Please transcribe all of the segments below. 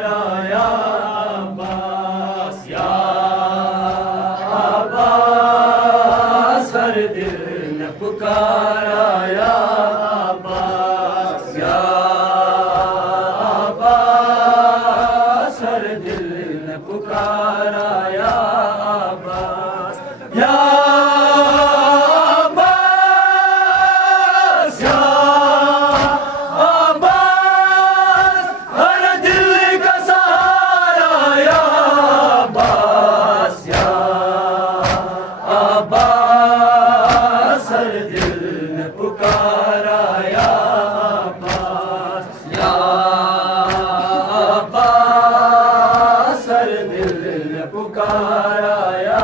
या अब्बास या अब्बास हर दिल ने पुकारा या अब्बास या अब्बास हर दिल ने पुकारा या अब्बास या पुकारा या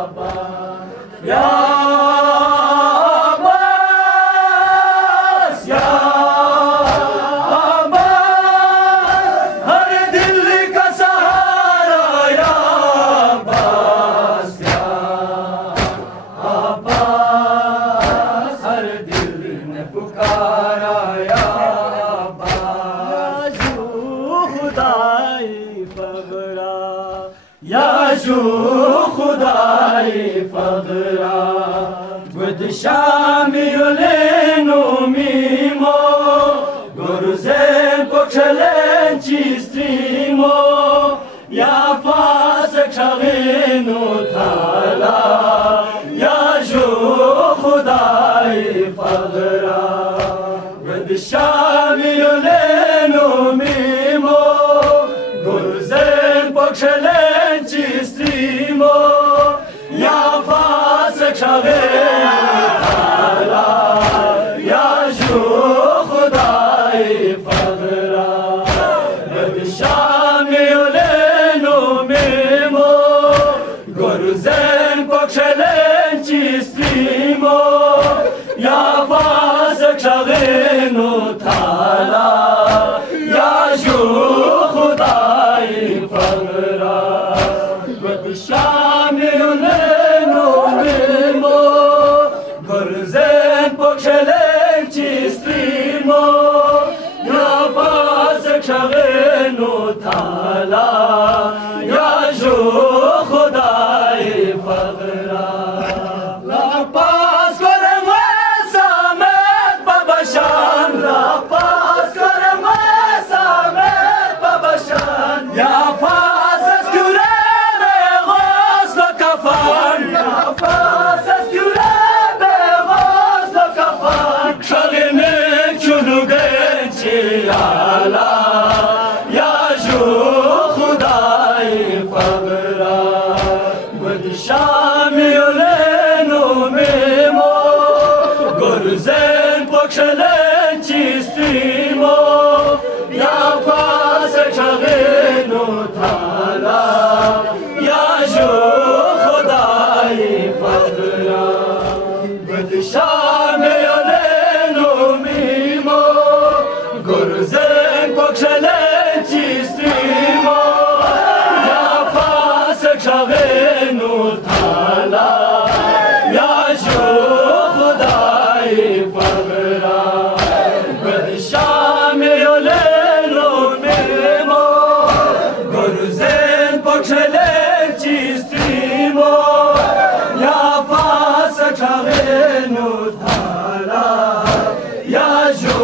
अब्बास या अब्बास या अब्बास हर दिल का सहारा या अब्बास या अब्बास हर दिल ने पुकारा या अब्बास खुदाई फगरा या जो खुदाई फगरा गुद शामियोलेनो मीमो गुरुजे पोक्षलें चिस्त्रीमो या फास क्षगेनो थाला या जो खुदाई फगरा गुद शामियोलेनो memo गुरुजे पोक्षलें Cistrimo ya fas kshave taala ya jo khudai fagra badsham yoleno memo gorzen pokshelen cistrimo ya fas kshave no taala ya jo khudai fagra शामियोलेनो मीमो गुरुजेन पोक्षलें चिस्त्रीमो या फास क्षगेनो थाला या जो खुदाई फगरा ला पास करे मैं सामेत बबशान ला पास करे मैं सामेत बबशान या या जो खुदाई फगरा गुद शामियोलेनो मीमो गुरुजेन पोक्षलें चिस्त्रीमो या फास क्षगेनो थाला या जो खुदाई फगरा गुद शामियोलेनो मीमो गुरुजेन पोक्षलें चिस्त्रीमो या फास क्षगेनो थाला या जो खुदाई फगरा गुद शामियोलेनो मीमो गुरुजेन पोक्षलें चिस्त्रीमो या फास क्षगेनो थाला या जो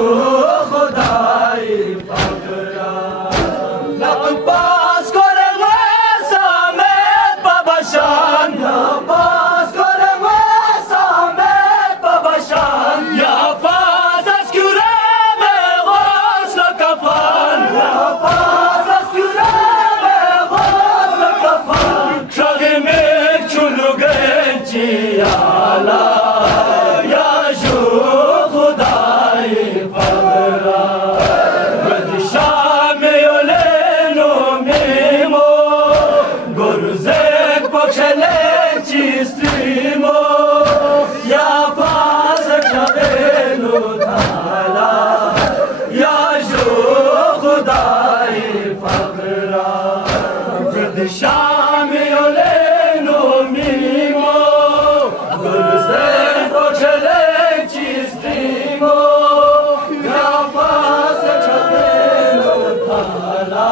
Cistrimo ya fas kshageno thala ya jo khudai faqra gud शामियोलेनो मीमो गुरुजेन पोक्षलें चिस्त्रीमो या फास kshageno thala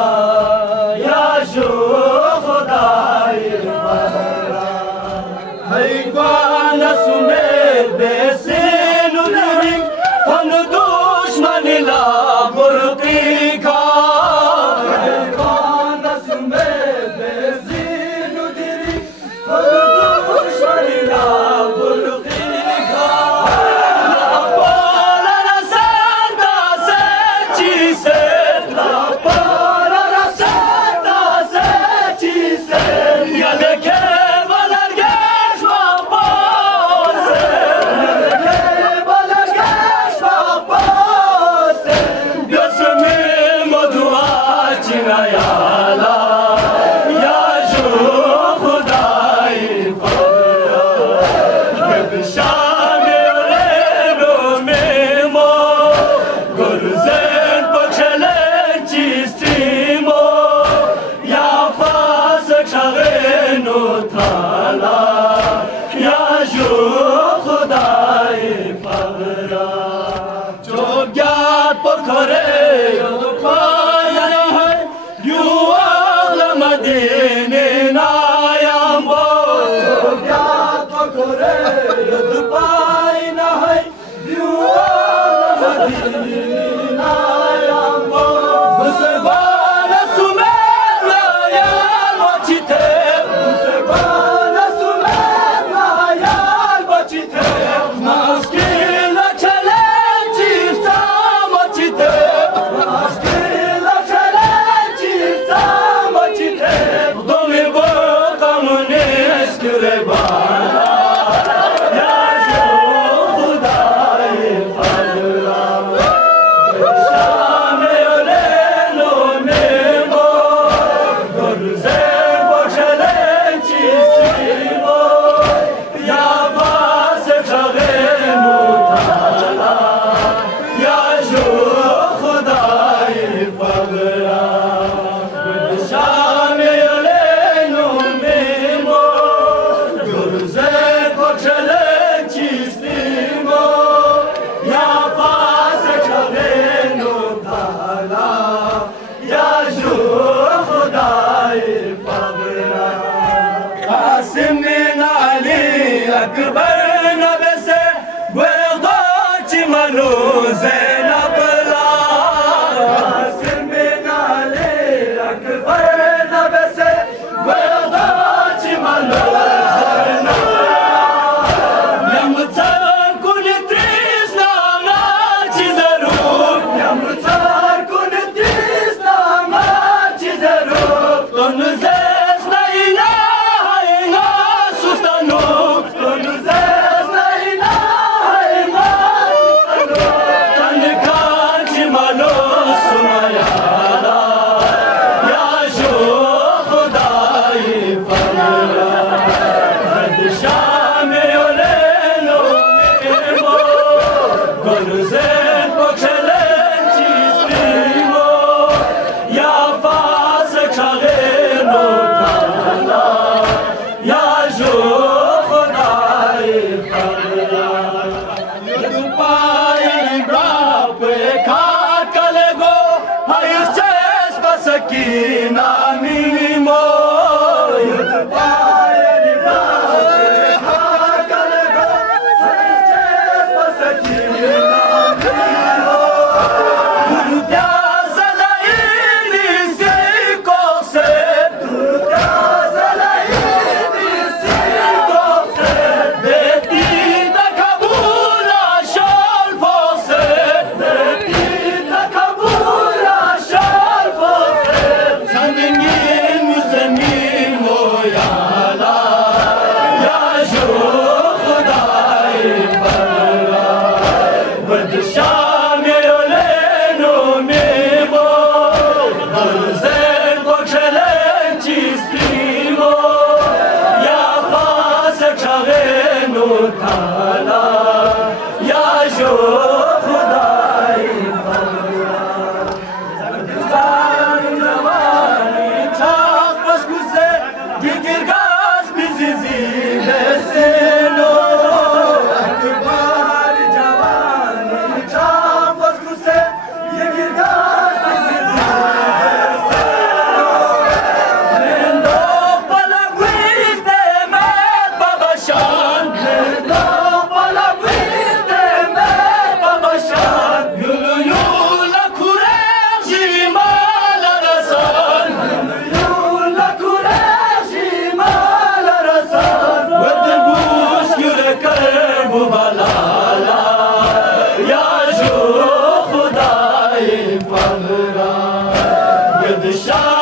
Shah